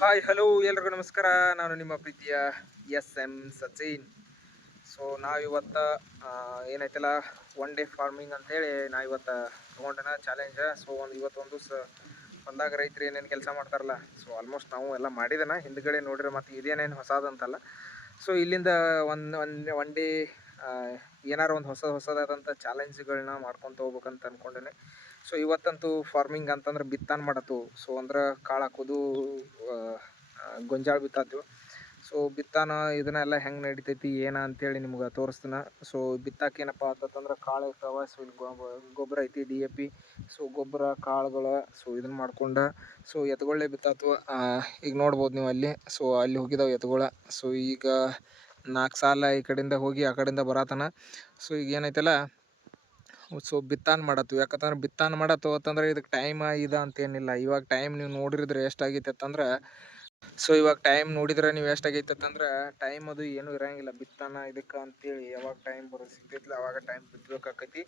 Hi hello ಎಲ್ರಿಗೂ ನಮಸ್ಕಾರ. ನಾನು ನಿಮ್ಮ ಪ್ರೀತಿಯ ಎಸ್ ಸಚಿನ್. ಸೊ ನಾವಿವತ್ತು ಏನೈತಲ್ಲ ಒನ್ ಡೇ ಫಾರ್ಮಿಂಗ್ ಅಂತೇಳಿ ನಾ ಇವತ್ತು ತೊಗೊಂಡನ ಚಾಲೆಂಜ್. ಸೊ ಇವತ್ತೊಂದು ಹೊಲ್ದಾಗ ರೈತರು ಏನೇನು ಕೆಲಸ ಮಾಡ್ತಾರಲ್ಲ, ಸೊ ಆಲ್ಮೋಸ್ಟ್ ನಾವು ಎಲ್ಲ ಮಾಡಿದನ ಹಿಂದ್ಗಡೆ ನೋಡ್ರಿ, ಮತ್ತು ಇದೇನೇನು ಹೊಸದಂತಲ್ಲ. ಸೊ ಇಲ್ಲಿಂದ ಒನ್ ಡೇ ಏನಾರು ಒಂದು ಹೊಸದಾದಂಥ ಚಾಲೆಂಜ್ಗಳನ್ನ ಮಾಡ್ಕೊತ ಹೋಗ್ಬೇಕಂತ ಅಂದ್ಕೊಂಡೇನೆ. ಸೊ ಇವತ್ತಂತೂ ಫಾರ್ಮಿಂಗ್ ಅಂತಂದ್ರೆ ಬಿತ್ತನೆ ಮಾಡತ್ತು. ಸೊ ಅಂದ್ರೆ ಕಾಳು ಹಾಕೋದು, ಗೊಂಜಾಳ ಬಿತ್ತಾತು. ಸೊ ಬಿತ್ತಾನ ಇದನ್ನೆಲ್ಲ ಹೆಂಗೆ ನಡಿತೈತಿ ಅಂತೇಳಿ ನಿಮ್ಗೆ ತೋರಿಸ್ತೀನಿ. ಸೊ ಬಿತ್ತಾಕೇನಪ್ಪ ಅಂತಂದ್ರೆ ಕಾಳು ಇರ್ತಾವ. ಸೊ ಇಲ್ಲಿ ಗೊಬ್ಬರ ಐತಿ, DAP. ಸೊ ಗೊಬ್ಬರ ಕಾಳುಗಳು ಸೊ ಇದನ್ನ ಮಾಡ್ಕೊಂಡು ಸೊ ಎತ್ಗೊಳ್ಳೆ ಬಿತ್ತಾತು. ಈಗ ನೋಡ್ಬೋದು ನೀವು ಅಲ್ಲಿ. ಸೊ ಅಲ್ಲಿ ಹೋಗಿದಾವೆ ಎತ್ಗೊಳ. ಸೊ ಈಗ 4 ಸಾಲ ಈ ಕಡೆಯಿಂದ ಹೋಗಿ ಆ ಕಡೆಯಿಂದ ಬರತನ. ಸೊ ಈಗ ಏನೈತಲ್ಲ, ಸೊ ಬಿತ್ತಾನ ಮಾಡತ್ತು. ಯಾಕಂತಂದ್ರೆ ಬಿತ್ತಾನ ಮಾಡತ್ತು ಅಂತಂದ್ರೆ ಇದಕ್ಕೆ ಟೈಮ್ ಅಂತೇನಿಲ್ಲ. ಇವಾಗ ಟೈಮ್ ನೀವು ನೋಡಿರಿದ್ರೆ ಎಷ್ಟಾಗೈತೆ ಅಂತಂದ್ರೆ, ಸೊ ಇವಾಗ ಟೈಮ್ ನೋಡಿದ್ರೆ ನೀವು ಎಷ್ಟಾಗೈತೆ ಅಂತಂದ್ರೆ ಟೈಮ್ ಅದು ಏನೂ ಇರೋಂಗಿಲ್ಲ ಬಿತ್ತಾನ ಇದಕ್ಕೆ ಅಂತೇಳಿ. ಯಾವಾಗ ಟೈಮ್ ಬರೋದು ಸಿಗ್ತೈತಿಲ್ಲ ಅವಾಗ ಟೈಮ್ ಬಿತ್ತಬೇಕಾಕೈತಿ.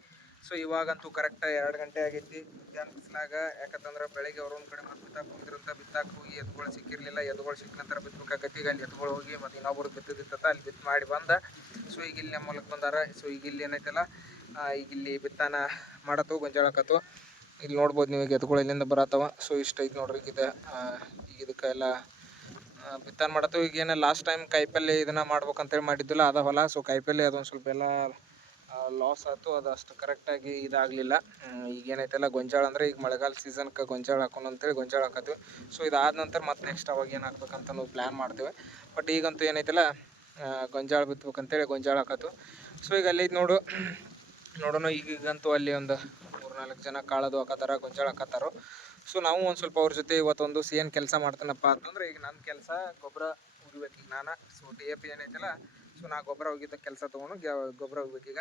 ಸೊ ಇವಾಗಂತೂ ಕರೆಕ್ಟ್ 2 ಗಂಟೆ ಆಗೈತಿ ಮಧ್ಯಾಹ್ನ ಬಿಸಿಲಾಗ. ಯಾಕಂತಂದ್ರೆ ಬೆಳಗ್ಗೆ ಅವ್ರ ಒಂದು ಕಡೆ ಮತ್ತೆ ಬಿತ್ತಾಕ ಹೋಗಿ ಎತ್ಗಳು ಸಿಕ್ಕಿರಲಿಲ್ಲ. ಎತ್ಗಳು ಸಿಕ್ಕ ನಂತರ ಬಿತ್ತಬೇಕಾಕೈತಿ. ಈಗ ಅಲ್ಲಿ ಎತ್ಗಳು ಹೋಗಿ ಮತ್ತು ಇನ್ನೊಬ್ರು ಬಿತ್ತಿತ್ತ ಅಲ್ಲಿ ಬಿತ್ತು ಮಾಡಿ ಬಂದ. ಸೊ ಈಗ ಇಲ್ಲಿ ನಮ್ಮ ಹೊಲಕ್ಕೆ ಬಂದಾರ. ಸೊ ಈಗ ಇಲ್ಲಿ ಏನೈತಲ್ಲ, ಈಗ ಇಲ್ಲಿ ಬಿತ್ತಾನ ಮಾಡತ್ತು, ಗೊಂಜಾಳಕತ್ತು. ಇಲ್ಲಿ ನೋಡ್ಬೋದು ನೀವು, ಈಗ ಎತ್ಗಳು ಇಲ್ಲಿಂದ ಬರತ್ತವ. ಸೊ ಇಷ್ಟ ಐತಿ ನೋಡ್ರಿ. ಈಗ ಇದಕ್ಕೆಲ್ಲ ಬಿತ್ತಾನ ಮಾಡತ್ತು. ಈಗೇನು ಲಾಸ್ಟ್ ಟೈಮ್ ಕಾಯಿಪಲ್ಲೆ ಇದನ್ನು ಮಾಡ್ಬೇಕಂತೇಳಿ ಮಾಡಿದ್ದಿಲ್ಲ, ಅದ ಹೊಲ. ಸೊ ಕಾಯಿಪಲ್ಲೆ ಅದೊಂದು ಸ್ವಲ್ಪ ಎಲ್ಲ ಲಾಸ್ ಆಯ್ತು. ಅದು ಅಷ್ಟು ಕರೆಕ್ಟಾಗಿ ಇದಾಗಲಿಲ್ಲ. ಈಗೇನೈತಲ್ಲ ಗೊಂಜಾಳ ಅಂದರೆ ಈಗ ಮಳೆಗಾಲ ಸೀಸನ್ಗೆ ಗೊಂಜಾಳ ಹಾಕೋಣ ಅಂತೇಳಿ ಗೊಂಜಾಳ ಹಾಕತ್ತೀವಿ. ಸೊ ಇದಾದ ನಂತರ ಮತ್ತೆ ನೆಕ್ಸ್ಟ್ ಅವಾಗ ಏನು ಹಾಕ್ಬೇಕಂತ ನಾವು ಪ್ಲ್ಯಾನ್ ಮಾಡ್ತೇವೆ. ಬಟ್ ಈಗಂತೂ ಏನೈತಲ್ಲ, ಗೊಂಜಾಳ ಬಿತ್ಬೇಕಂತೇಳಿ ಗೊಂಜಾಳ ಹಾಕತ್ತು. ಸೊ ಈಗ ಅಲ್ಲಿ ನೋಡೋಣ. ಈಗಂತೂ ಅಲ್ಲಿ ಒಂದು 3-4 ಜನ ಕಾಳದು ಹಾಕತ್ತಾರ, ಗೊಂಜಾಳ ಹಾಕತ್ತಾರೋ. ಸೊ ನಾವು ಒಂದು ಸ್ವಲ್ಪ ಅವ್ರ ಜೊತೆ ಇವತ್ತೊಂದು ಏನು ಕೆಲಸ ಮಾಡ್ತಾನಪ್ಪ ಅಂತಂದ್ರೆ, ಈಗ ನನ್ನ ಕೆಲಸ ಗೊಬ್ಬರ ಉಗಿಬೇಕು. ಈಗ ನಾನು ಸೊ DAP ಏನೈತಲ್ಲ, ಸೊ ನಾ ಗೊಬ್ಬರ ಒಗಿದ ಕೆಲಸ ತೊಗೊಂಡು ಗೊಬ್ಬರ ಒಗಿಬೇಕೀಗ.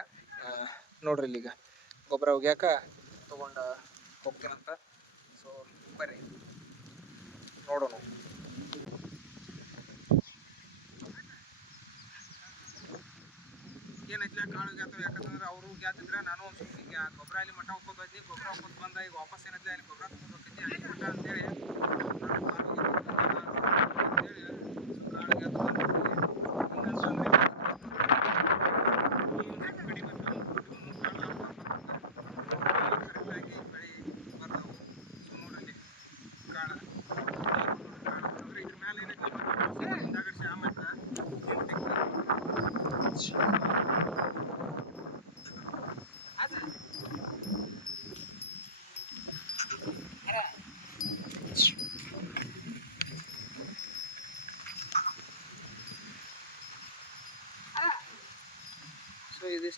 ನೋಡ್ರಿ ಇಲ್ಲಿಗ ಗೊಬ್ಬರ ಒಗ್ಯಾಕ ತೊಗೊಂಡು ಹೋಗ್ತೀನಂತ. ಸೊ ಬರ್ರಿ ನೋಡೋಣ. ಏನೈತಿಲ್ಲ ಕಾಳು ಗ್ಯಾತವ. ಯಾಕಂತಂದ್ರೆ ಅವರು ಗ್ಯಾತಿದ್ರೆ ನಾನು ಒಂದು ಸ್ವಲ್ಪ ಈಗ ಗೊಬ್ಬರ ಅಲ್ಲಿ ಮಠ ಹೋಗ್ಬೋದು ಐತಿ. ಗೊಬ್ಬರ ಹೋಗ್ಬೋದು ಬಂದ ಈಗ ವಾಪಸ್ ಏನೈತಿ ಅಲ್ಲಿ ಗೊಬ್ಬರ ತಗೊಂಡು ಹೋಗ್ತೈತಿ ಅಲ್ಲಿ ಮಠ ಅಂತೇಳಿ ಅಂತೇಳಿ ಕಾಳು ಗ್ಯಾತವ ಕರೆಕ್ಟಾಗಿ ಬೆಳೆ ಬರ್ತಾವು. ಸೊ ನೋಡ್ರಿ ಕಾಳು ಅಂದ್ರೆ ಇದ್ರ ಮೇಲೆ ಏನೈತಿ ಹಿಂದಾಗಡೆ ಆಮೇಲೆ ಸೊ ಇದಿಷ್ಟು